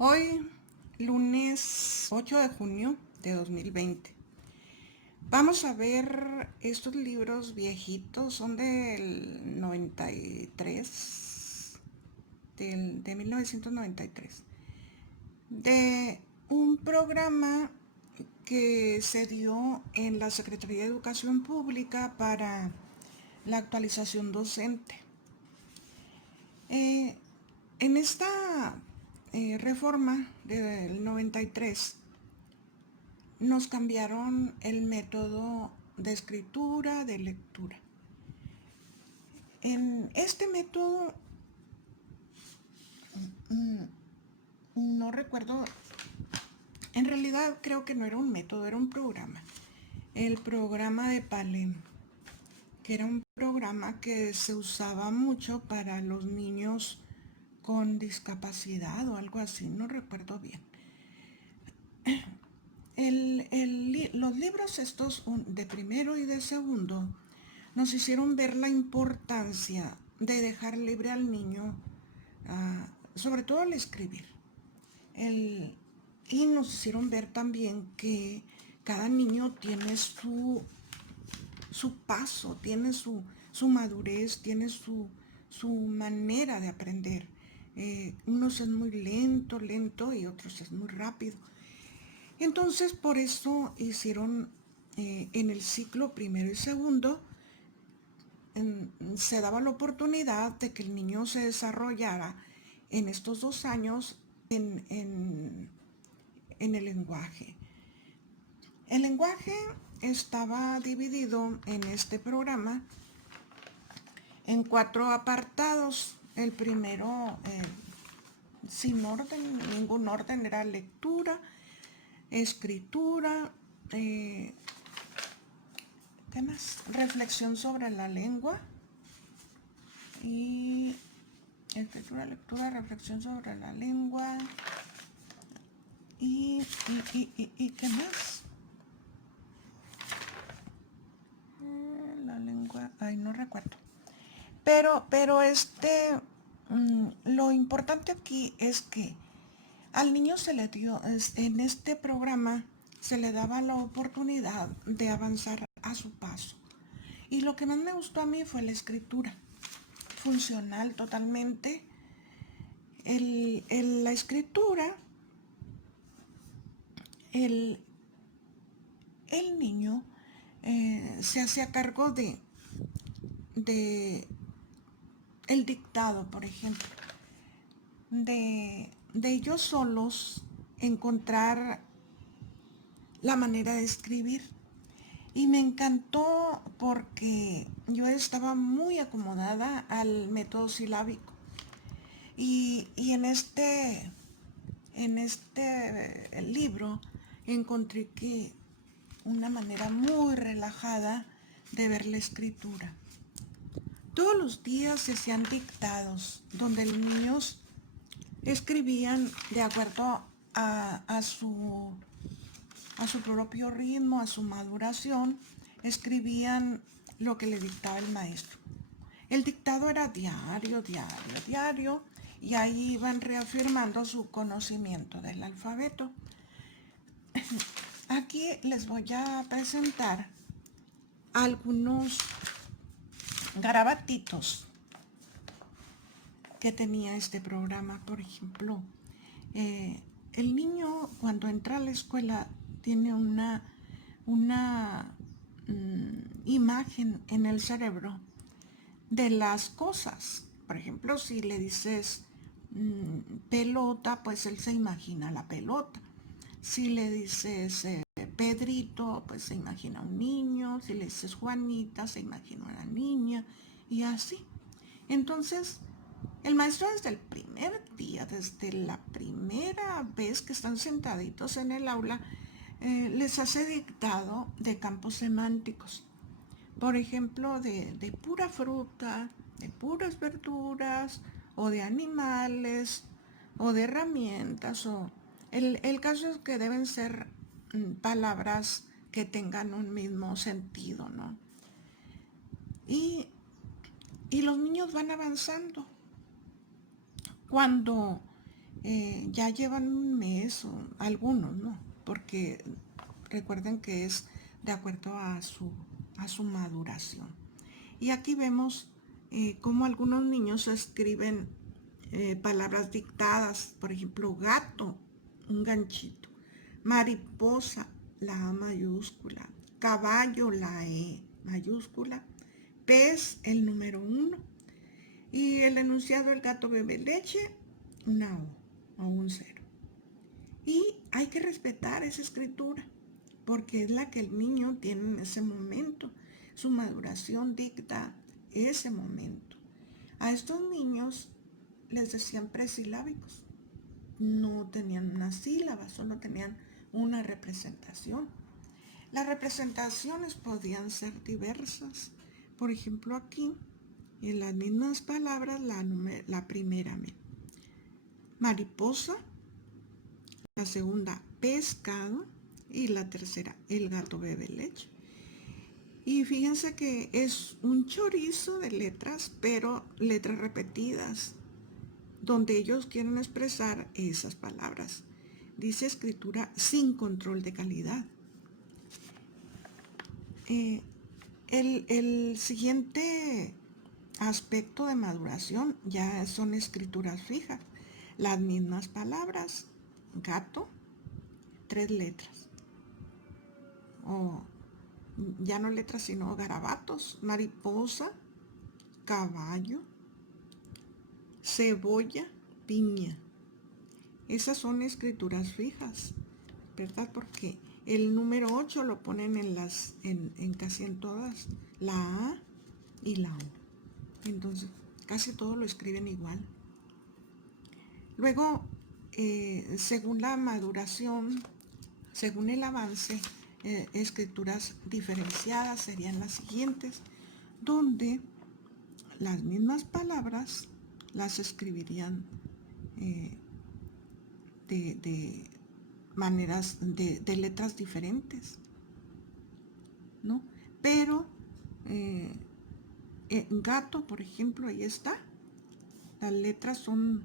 Hoy, lunes 8 de junio de 2020. Vamos a ver estos libros viejitos, son del 93, de 1993, de un programa que se dio en la Secretaría de Educación Pública para la actualización docente. En esta reforma del 93 nos cambiaron el método de escritura, de lectura. En este método, no recuerdo, en realidad creo que no era un método, era un programa. El programa de Palem, que era un programa que se usaba mucho para los niños con discapacidad o algo así, no recuerdo bien. Los libros estos de primero y de segundo nos hicieron ver la importancia de dejar libre al niño, sobre todo al escribir. Y nos hicieron ver también que cada niño tiene su paso, tiene su madurez, tiene su manera de aprender. Unos es muy lento y otros es muy rápido. Entonces, por eso hicieron en el ciclo primero y segundo, se daba la oportunidad de que el niño se desarrollara en estos 2 años en el lenguaje. El lenguaje estaba dividido en este programa en 4 apartados. El primero, sin orden, ningún orden, era lectura, escritura, ¿qué más? Reflexión sobre la lengua y escritura, lectura, reflexión sobre la lengua y ¿qué más? La lengua, ay, no recuerdo. Pero lo importante aquí es que al niño se le dio, en este programa se le daba la oportunidad de avanzar a su paso. Y lo que más me gustó a mí fue la escritura, funcional totalmente. La escritura, el niño se hacía cargo de el dictado, por ejemplo, de ellos solos encontrar la manera de escribir. Y me encantó porque yo estaba muy acomodada al método silábico. Y en este libro encontré que una manera muy relajada de ver la escritura. Todos los días se hacían dictados donde los niños escribían de acuerdo a su propio ritmo, a su maduración, escribían lo que le dictaba el maestro. El dictado era diario, y ahí iban reafirmando su conocimiento del alfabeto. Aquí les voy a presentar algunos garabatitos que tenía este programa. Por ejemplo, el niño cuando entra a la escuela tiene una imagen en el cerebro de las cosas. Por ejemplo, si le dices pelota, pues él se imagina la pelota. Si le dices Pedrito, pues se imagina un niño. Si le dices Juanita, se imagina una niña. Y así. Entonces, el maestro desde el primer día, desde la primera vez que están sentaditos en el aula, les hace dictado de campos semánticos. Por ejemplo, de pura fruta, de puras verduras, o de animales, o de herramientas, o el caso es que deben ser palabras que tengan un mismo sentido, ¿no? Y los niños van avanzando. Cuando ya llevan un mes o algunos, ¿no? Porque recuerden que es de acuerdo a su maduración. Y aquí vemos cómo algunos niños escriben palabras dictadas, por ejemplo, gato, un ganchito, mariposa, la A mayúscula, caballo, la E mayúscula, pez, el número 1, y el enunciado, el gato bebe leche, una O un cero. Y hay que respetar esa escritura, porque es la que el niño tiene en ese momento. Su maduración dicta ese momento. A estos niños les decían presilábicos. No tenían una sílaba, solo tenían una representación. Las representaciones podían ser diversas. Por ejemplo, aquí, en las mismas palabras, la primera, mariposa, la segunda, pescado, y la tercera, el gato bebe leche. Y fíjense que es un chorizo de letras, pero letras repetidas, donde ellos quieren expresar esas palabras. Dice escritura sin control de calidad. El siguiente aspecto de maduración ya son escrituras fijas. Las mismas palabras, gato, 3 letras. O ya no letras sino garabatos, mariposa, caballo, cebolla, piña. Esas son escrituras fijas, ¿verdad? Porque el número 8 lo ponen en casi en todas, la A y la O. Entonces, casi todo lo escriben igual. Luego, según la maduración, según el avance, escrituras diferenciadas serían las siguientes, donde las mismas palabras las escribirían de maneras, de letras diferentes, ¿no? Pero gato, por ejemplo, ahí está. Las letras son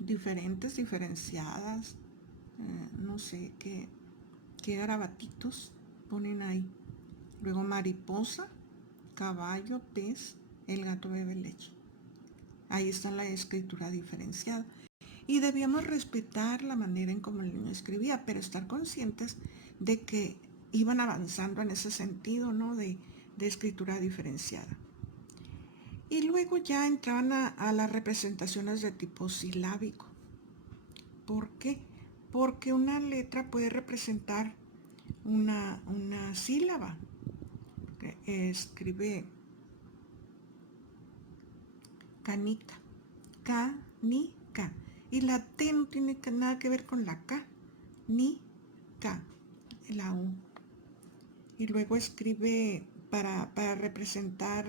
diferentes, diferenciadas. No sé qué garabatitos ponen ahí. Luego mariposa, caballo, pez, el gato bebe leche. Ahí está la escritura diferenciada. Y debíamos respetar la manera en cómo el niño escribía, pero estar conscientes de que iban avanzando en ese sentido, ¿no? De escritura diferenciada. Y luego ya entraban a las representaciones de tipo silábico. ¿Por qué? Porque una letra puede representar una sílaba. Escribe canica, canica. Y la T no tiene nada que ver con la K, ni K, la U. Y luego escribe para representar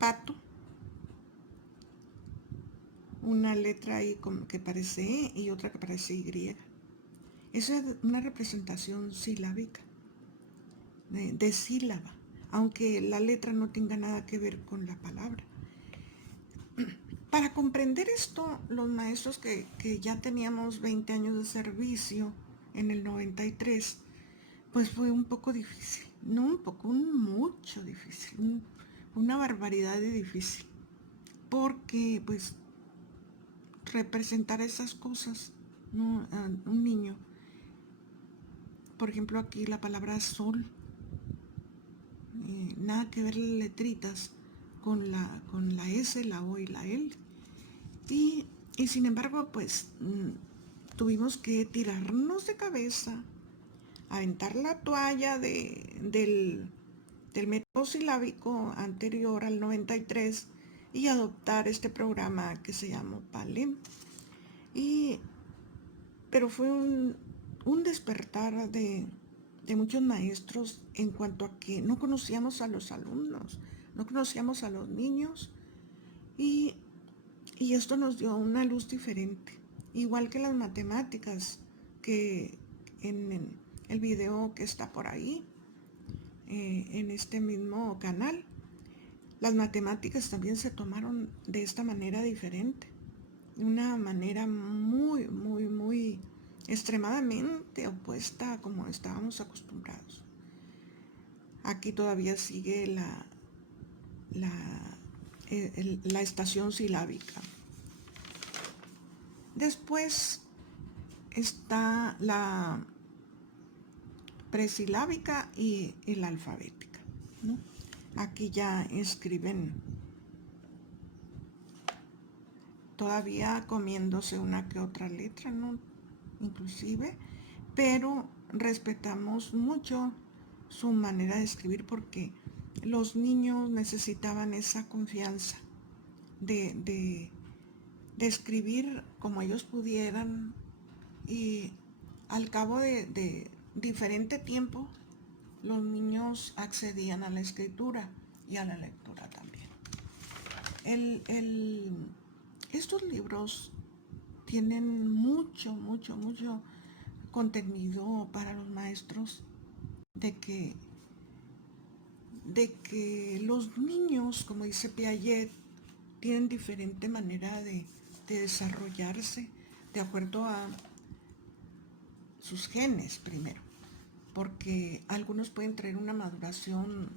pato, una letra ahí que parece E y otra que parece Y. Esa es una representación silábica, de sílaba, aunque la letra no tenga nada que ver con la palabra. Para comprender esto, los maestros que ya teníamos 20 años de servicio en el 93, pues fue un poco difícil, no un poco, mucho difícil, una barbaridad de difícil, porque pues representar esas cosas, ¿no? A un niño, por ejemplo aquí la palabra sol, nada que ver las letritas con la S, la O y la L. Y sin embargo, pues tuvimos que tirarnos de cabeza, aventar la toalla del método silábico anterior al 93 y adoptar este programa que se llamó PALEM. Pero fue un despertar de muchos maestros en cuanto a que no conocíamos a los alumnos, no conocíamos a los niños y esto nos dio una luz diferente, igual que las matemáticas, que en el video que está por ahí, en este mismo canal, Las matemáticas también se tomaron de esta manera diferente, de una manera muy, muy, muy extremadamente opuesta a como estábamos acostumbrados. Aquí todavía sigue la, la estación silábica. Después está la presilábica y la alfabética, ¿no? Aquí ya escriben todavía comiéndose una que otra letra, ¿no? Inclusive, pero respetamos mucho su manera de escribir porque los niños necesitaban esa confianza de escribir como ellos pudieran, y al cabo de diferente tiempo los niños accedían a la escritura y a la lectura también. Estos libros tienen mucho, mucho, mucho contenido para los maestros de que los niños, como dice Piaget, tienen diferente manera de desarrollarse de acuerdo a sus genes primero, porque algunos pueden traer una maduración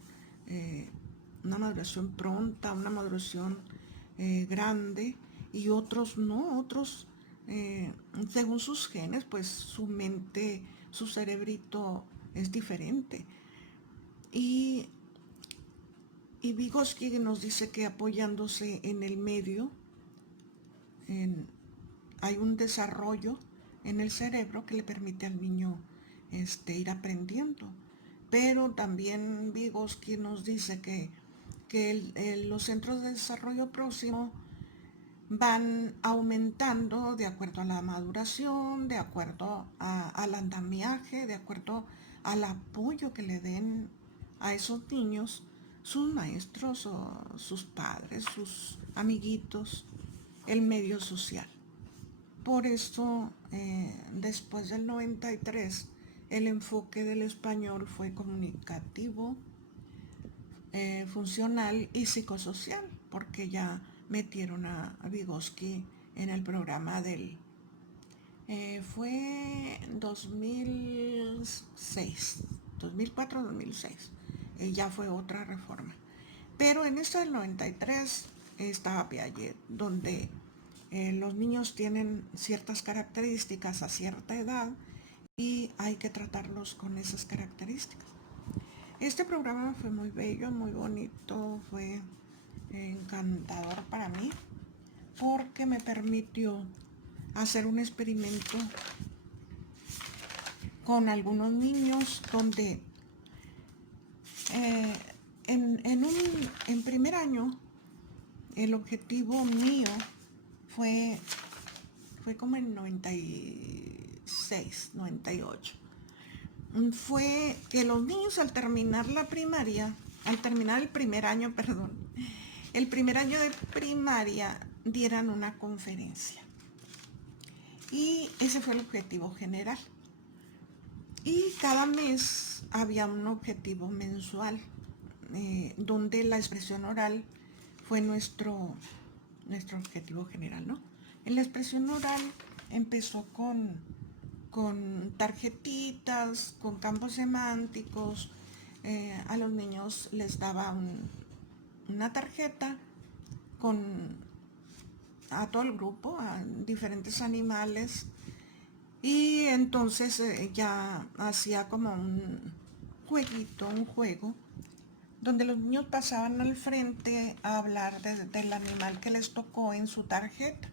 pronta, una maduración grande, y otros no, otros según sus genes, pues su mente, su cerebrito es diferente. Y, y Vygotsky nos dice que apoyándose en el medio, hay un desarrollo en el cerebro que le permite al niño ir aprendiendo. Pero también Vygotsky nos dice que los centros de desarrollo próximo van aumentando de acuerdo a la maduración, de acuerdo al andamiaje, de acuerdo al apoyo que le den a esos niños sus maestros o sus padres, sus amiguitos, el medio social. Por eso, después del 93, el enfoque del español fue comunicativo, funcional y psicosocial, porque ya metieron a Vygotsky en el programa fue 2006, 2004-2006, ya fue otra reforma. Pero en esta del 93 estaba Piaget, donde los niños tienen ciertas características a cierta edad y hay que tratarlos con esas características. Este programa fue muy bello, muy bonito, fue encantador para mí porque me permitió hacer un experimento con algunos niños donde en primer año el objetivo mío fue como en 96, 98. Fue que los niños al terminar la primaria, al terminar el primer año, perdón, el primer año de primaria dieran una conferencia. Y ese fue el objetivo general. Y cada mes había un objetivo mensual, donde la expresión oral fue nuestro objetivo general, ¿no? En la expresión oral empezó con tarjetitas, con campos semánticos. A los niños les daba una tarjeta a todo el grupo, a diferentes animales, y entonces ya hacía como un juego, donde los niños pasaban al frente a hablar del animal que les tocó en su tarjeta.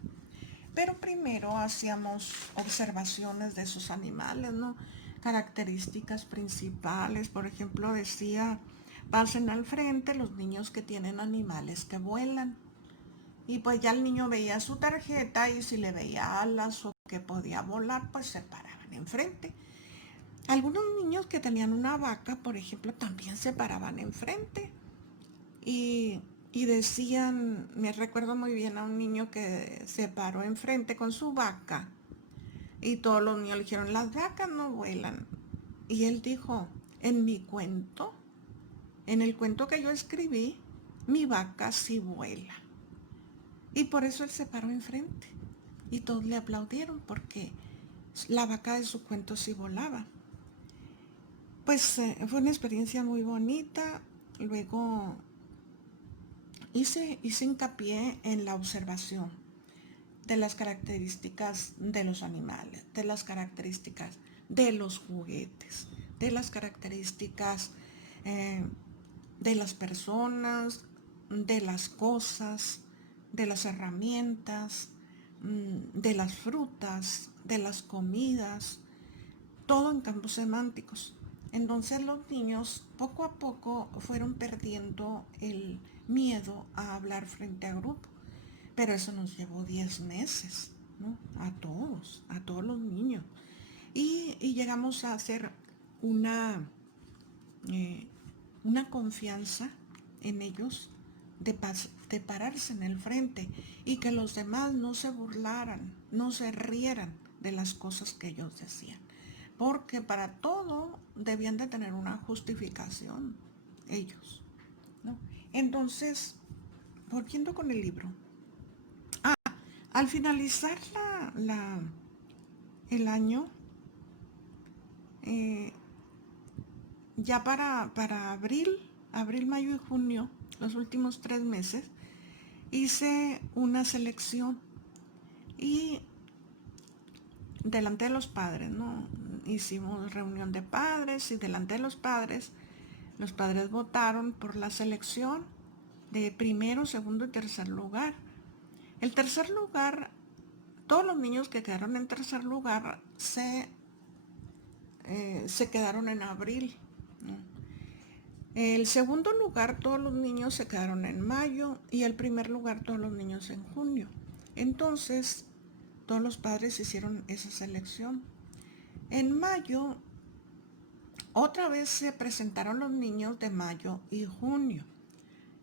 Pero primero hacíamos observaciones de esos animales, ¿no? Características principales, por ejemplo, decía, pasen al frente los niños que tienen animales que vuelan. Y pues ya el niño veía su tarjeta y si le veía alas o que podía volar, pues se paraban enfrente. Algunos niños que tenían una vaca, por ejemplo, también se paraban enfrente. Y decían, me recuerdo muy bien a un niño que se paró enfrente con su vaca y todos los niños le dijeron, las vacas no vuelan. Y él dijo, en mi cuento, en el cuento que yo escribí, mi vaca sí vuela. Y por eso él se paró enfrente. Y todos le aplaudieron porque la vaca de su cuento sí volaba. Pues fue una experiencia muy bonita. Luego hice hincapié en la observación de las características de los animales, de las características de los juguetes, de las características eh, de las personas, de las cosas, de las herramientas, de las frutas, de las comidas, todo en campos semánticos. Entonces los niños poco a poco fueron perdiendo el miedo a hablar frente a grupo, pero eso nos llevó 10 meses, ¿no? A todos los niños. Y llegamos a hacer una, eh, una confianza en ellos de pararse en el frente y que los demás no se burlaran, no se rieran de las cosas que ellos decían. Porque para todo debían de tener una justificación ellos, ¿no? Entonces, volviendo con el libro, al finalizar el año, eh, ya para abril, mayo y junio, los últimos 3 meses, hice una selección y delante de los padres, ¿no? Hicimos reunión de padres y delante de los padres votaron por la selección de primero, segundo y tercer lugar. El tercer lugar, todos los niños que quedaron en tercer lugar se quedaron en abril, ¿no? El segundo lugar, todos los niños se quedaron en mayo y el primer lugar, todos los niños en junio. Entonces, todos los padres hicieron esa selección. En mayo, otra vez se presentaron los niños de mayo y junio.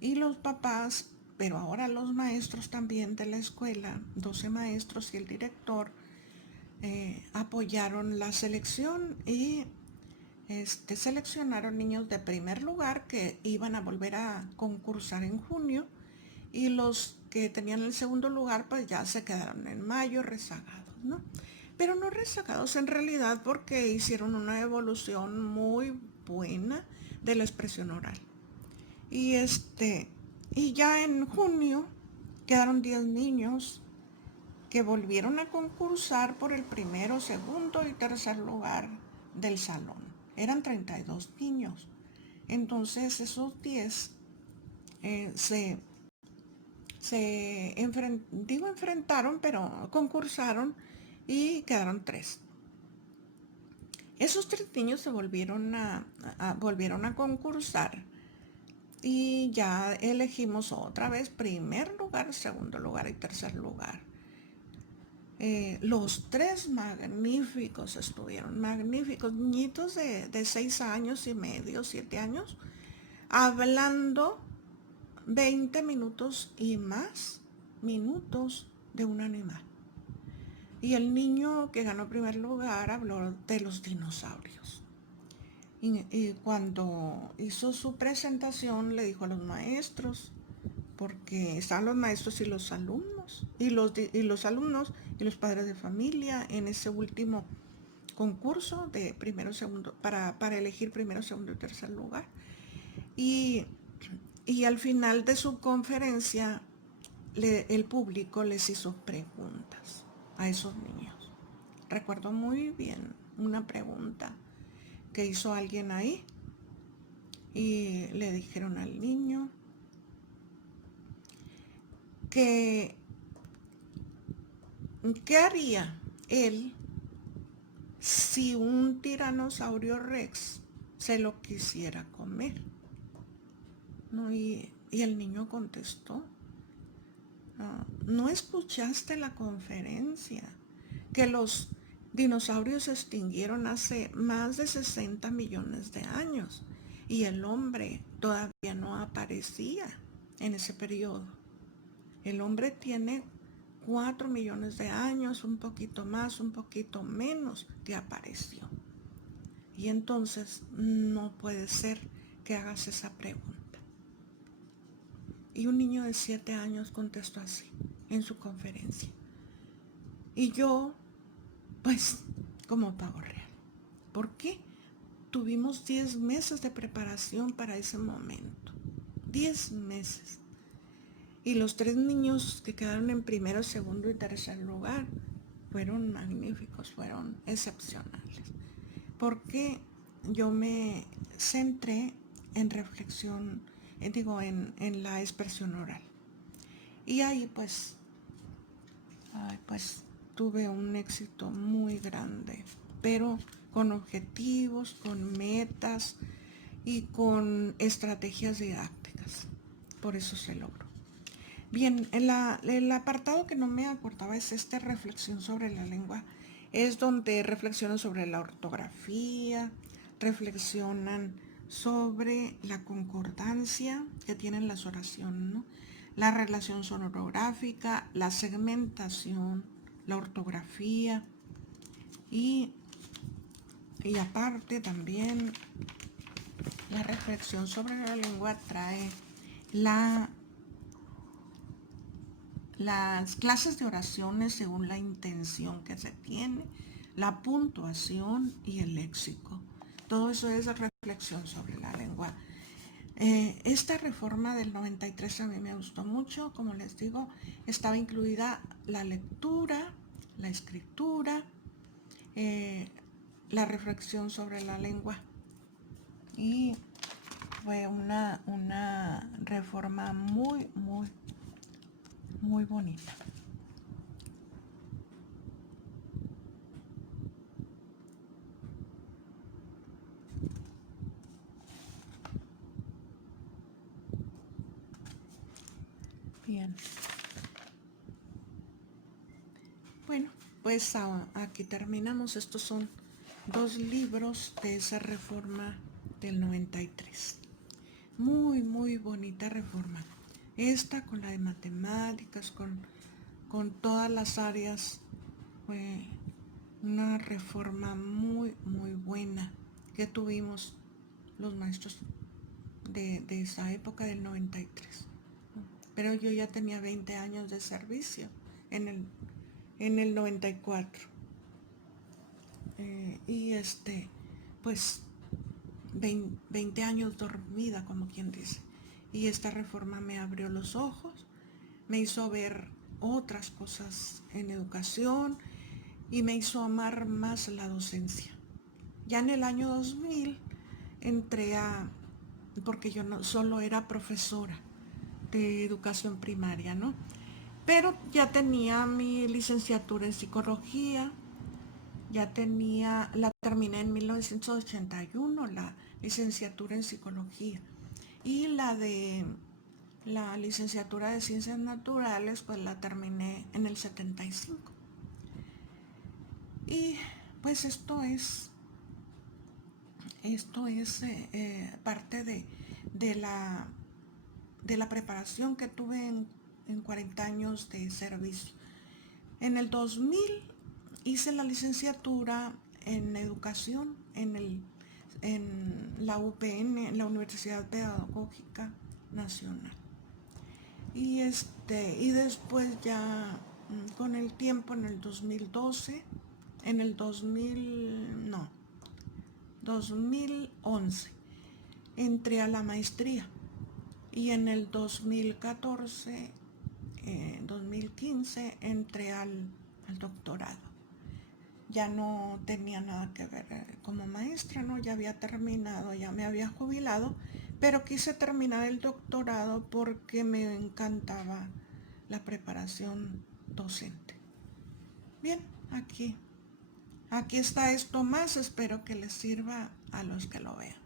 Y los papás, pero ahora los maestros también de la escuela, 12 maestros y el director, apoyaron la selección y seleccionaron niños de primer lugar que iban a volver a concursar en junio y los que tenían el segundo lugar pues ya se quedaron en mayo rezagados, ¿no? Pero no rezagados en realidad porque hicieron una evolución muy buena de la expresión oral. Y y ya en junio quedaron 10 niños que volvieron a concursar por el primero, segundo y tercer lugar del salón. Eran 32 niños. Entonces esos 10 enfrentaron, pero concursaron y quedaron 3. Esos 3 niños se volvieron a concursar y ya elegimos otra vez primer lugar, segundo lugar y tercer lugar. Los 3 magníficos estuvieron, magníficos, niñitos de 6 años y medio, 7 años, hablando 20 minutos y más minutos de un animal. Y el niño que ganó primer lugar habló de los dinosaurios. Y cuando hizo su presentación le dijo a los maestros, porque estaban los maestros y los alumnos, y los alumnos y los padres de familia en ese último concurso de primero, segundo, para elegir primero, segundo y tercer lugar. Y al final de su conferencia, el público les hizo preguntas a esos niños. Recuerdo muy bien una pregunta que hizo alguien ahí y le dijeron al niño que ¿qué haría él si un tiranosaurio rex se lo quisiera comer? ¿No? Y el niño contestó, ¿no escuchaste la conferencia? Que los dinosaurios se extinguieron hace más de 60 millones de años y el hombre todavía no aparecía en ese periodo. El hombre tiene 4 millones de años, un poquito más, un poquito menos, que apareció. Y entonces no puede ser que hagas esa pregunta. Y un niño de 7 años contestó así en su conferencia. Y yo, pues, como pavo real. ¿Por qué? Tuvimos 10 meses de preparación para ese momento. 10 meses. Y los 3 niños que quedaron en primero, segundo y tercer lugar fueron magníficos, fueron excepcionales. Porque yo me centré en reflexión, en la expresión oral. Y ahí pues tuve un éxito muy grande, pero con objetivos, con metas y con estrategias didácticas. Por eso se logró. Bien, el apartado que no me acordaba es reflexión sobre la lengua. Es donde reflexionan sobre la ortografía, reflexionan sobre la concordancia que tienen las oraciones, ¿no? La relación sonorográfica, la segmentación, la ortografía y aparte también la reflexión sobre la lengua trae las clases de oraciones según la intención que se tiene, la puntuación y el léxico. Todo eso es reflexión sobre la lengua. Esta reforma del 93 a mí me gustó mucho. Como les digo, estaba incluida la lectura, la escritura, la reflexión sobre la lengua. Y fue una reforma muy, muy, muy bonita. Bien. Bueno, pues aquí terminamos. Estos son 2 libros de esa reforma del 93. Muy, muy bonita reforma. Esta con la de matemáticas, con todas las áreas, fue una reforma muy, muy buena que tuvimos los maestros de esa época del 93. Pero yo ya tenía 20 años de servicio en el 94. Y pues 20 años dormida, como quien dice. Y esta reforma me abrió los ojos, me hizo ver otras cosas en educación y me hizo amar más la docencia. Ya en el año 2000 entré porque yo no solo era profesora de educación primaria, ¿no? Pero ya tenía mi licenciatura en psicología, la terminé en 1981, la licenciatura en psicología. Y la licenciatura de ciencias naturales, pues la terminé en el 75. Y pues esto es parte de la preparación que tuve en 40 años de servicio. En el 2000 hice la licenciatura en educación en la UPN, en la Universidad Pedagógica Nacional. Y después ya con el tiempo, en el 2012, en el 2011, entré a la maestría. Y en el 2014, 2015, entré al doctorado. Ya no tenía nada que ver como maestra, ¿no? Ya había terminado, ya me había jubilado, pero quise terminar el doctorado porque me encantaba la preparación docente. Bien, aquí está esto más, espero que les sirva a los que lo vean.